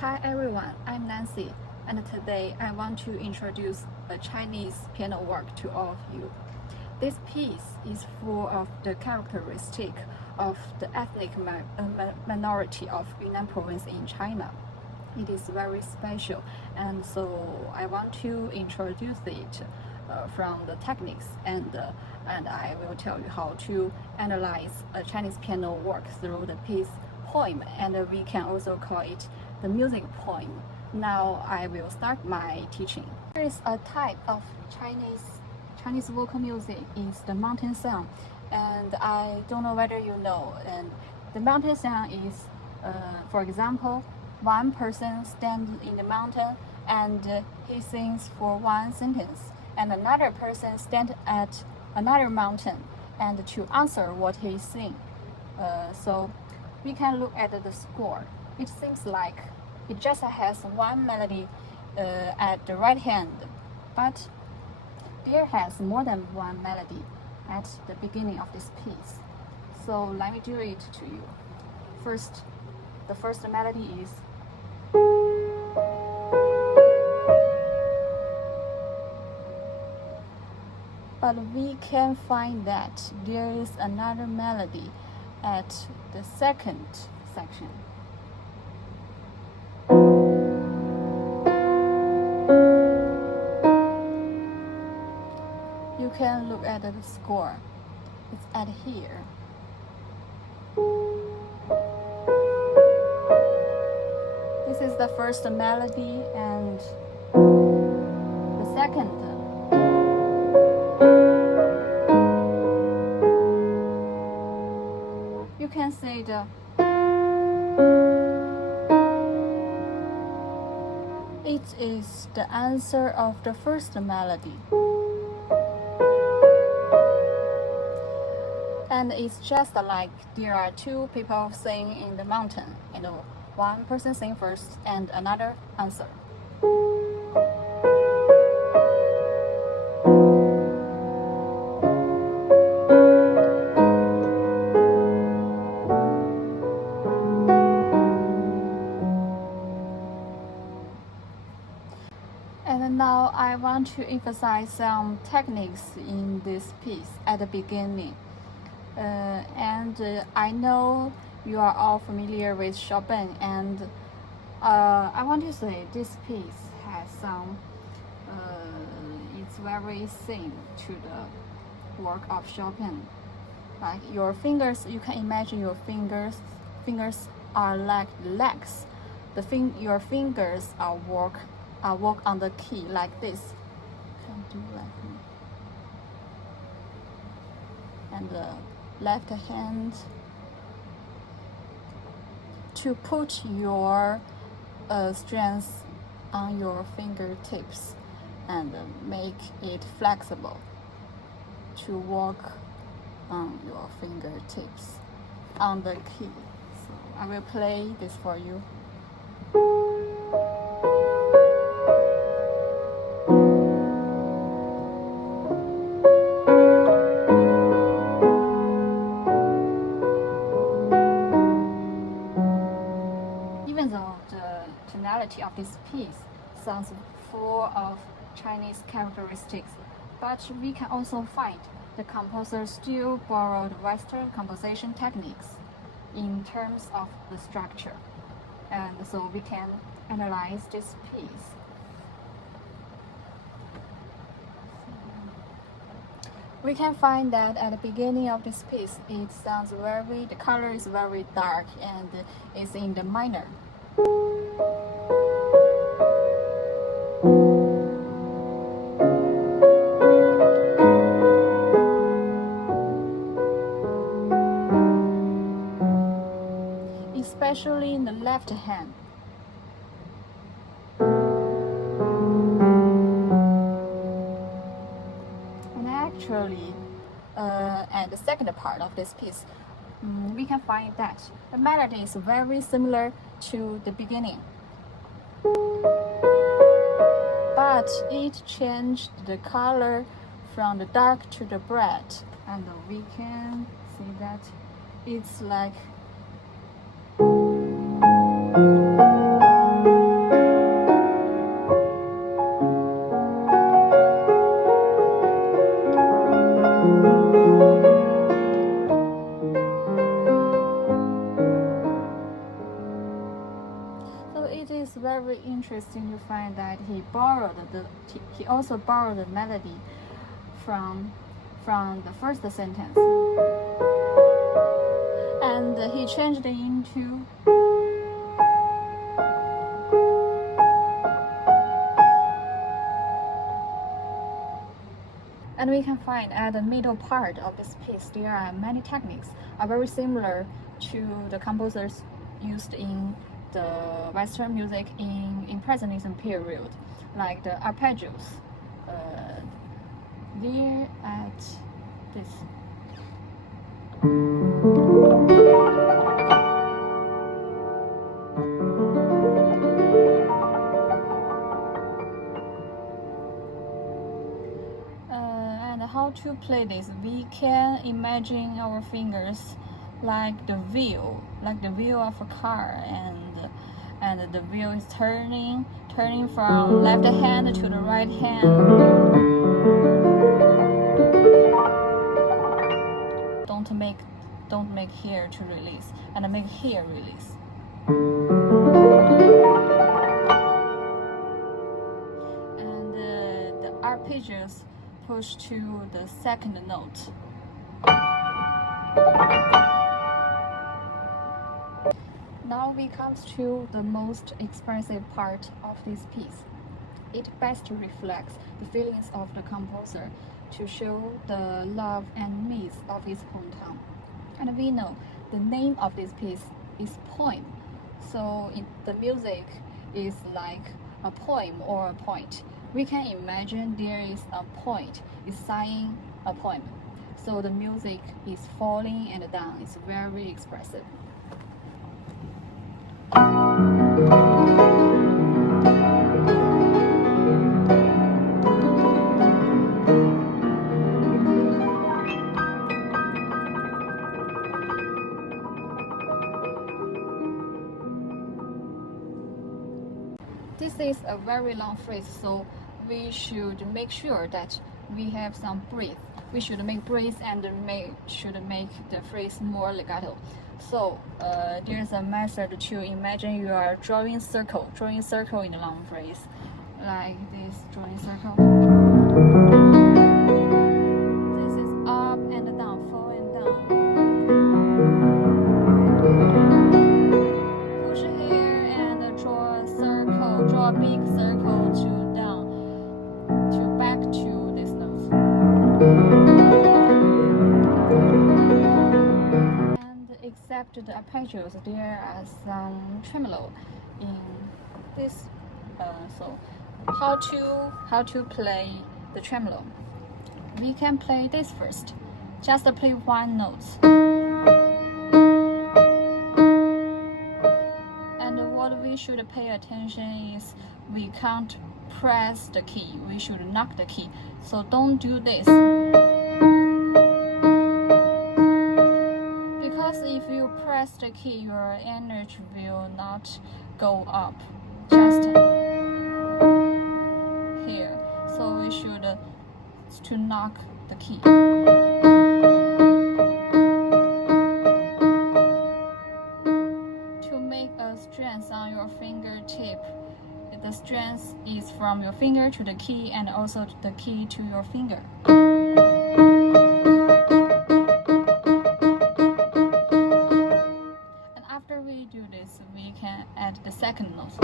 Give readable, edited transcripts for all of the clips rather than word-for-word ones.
Hi everyone, I'm Nancy, and today I want to introduce a Chinese piano work to all of you. This piece is full of the characteristic of the ethnic minority of Yunnan province in China. It is very special, and so I want to introduce it from the techniques, and I will tell you how to analyze a Chinese piano work through the piece poem, and we can also call it the music poem. Now I will start my teaching. There is a type of Chinese vocal music is the mountain song, and I don't know whether you know. And the mountain song is, for example, one person stands in the mountain and he sings for one sentence, and another person stands at another mountain and to answer what he sings. So we can look at the score. It seems like it just has one melody at the right hand, but there has more than one melody at the beginning of this piece. So let me do it to you. First, the first melody is but we can find that there is another melody at the second section. You can look at the score. It's at here. This is the first melody, and the second. You can say it is the answer of the first melody. And it's just like there are two people singing in the mountain, and one person sing first and another answer. And now I want to emphasize some techniques in this piece at the beginning. I know you are all familiar with Chopin, and I want to say this piece has some, it's very similar to the work of Chopin. Like your fingers, you can imagine your fingers are like legs. Your fingers are work on the key like this. Can do like this. And the left hand to put your strength on your fingertips and make it flexible to work on your fingertips on the key. So I will play this for you. Even though the tonality of this piece sounds full of Chinese characteristics, but we can also find the composer still borrowed Western composition techniques in terms of the structure. And so we can analyze this piece. We can find that at the beginning of this piece, the color is very dark and it's in the minor. Especially in the left hand. And actually, at the second part of this piece, we can find that the melody is very similar to the beginning. But it changed the color from the dark to the bright, and we can see that it's like it is very interesting to find that he also borrowed the melody from the first sentence, and he changed it into and we can find at the middle part of this piece there are many techniques are very similar to the composers used in the Western music in Impressionism period, like the arpeggios. There at this. And how to play this? We can imagine our fingers like the wheel of a car, and the wheel is turning from left hand to the right hand. Don't make here to release, and make here release. And the arpeggios push to the second note. Now we come to the most expressive part of this piece. It best reflects the feelings of the composer to show the love and needs of his hometown. And we know the name of this piece is poem. So the music is like a poem or a point. We can imagine there is a point is saying a poem. So the music is falling and down. It's very expressive. This is a very long phrase, so we should make sure that we have some breath. We should make breath and should make the phrase more legato. So there's a method to imagine you are drawing circle in a long phrase, like this, drawing circle. This is up and down, fall and down. Push here and draw a circle, draw a big circle to down, to back to this note. Except the arpeggios, there are some tremolo in this. So how to play the tremolo? We can play this first. Just play one note. And what we should pay attention is we can't press the key. We should knock the key. So don't do this. If you press the key, your energy will not go up, just here. So we should to knock the key. To make a strength on your fingertip, the strength is from your finger to the key and also the key to your finger. Do this, we can add the second note.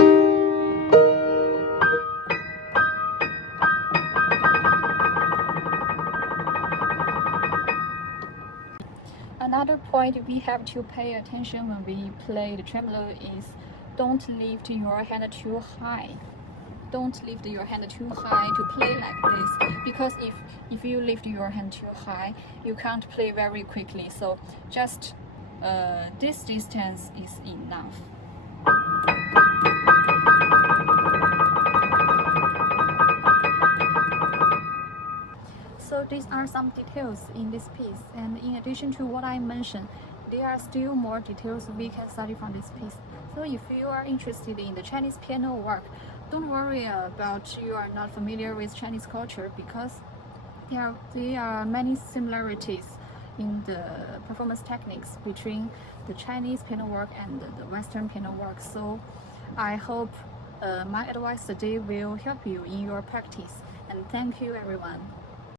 Another point we have to pay attention when we play the tremolo is don't lift your hand too high. Don't lift your hand too high to play like this, because if you lift your hand too high, you can't play very quickly. So just this distance is enough. So these are some details in this piece, and in addition to what I mentioned, there are still more details we can study from this piece. So if you are interested in the Chinese piano work, don't worry about you are not familiar with Chinese culture, because there are many similarities in the performance techniques between the Chinese piano work and the Western piano work. So I hope my advice today will help you in your practice. And thank you, everyone.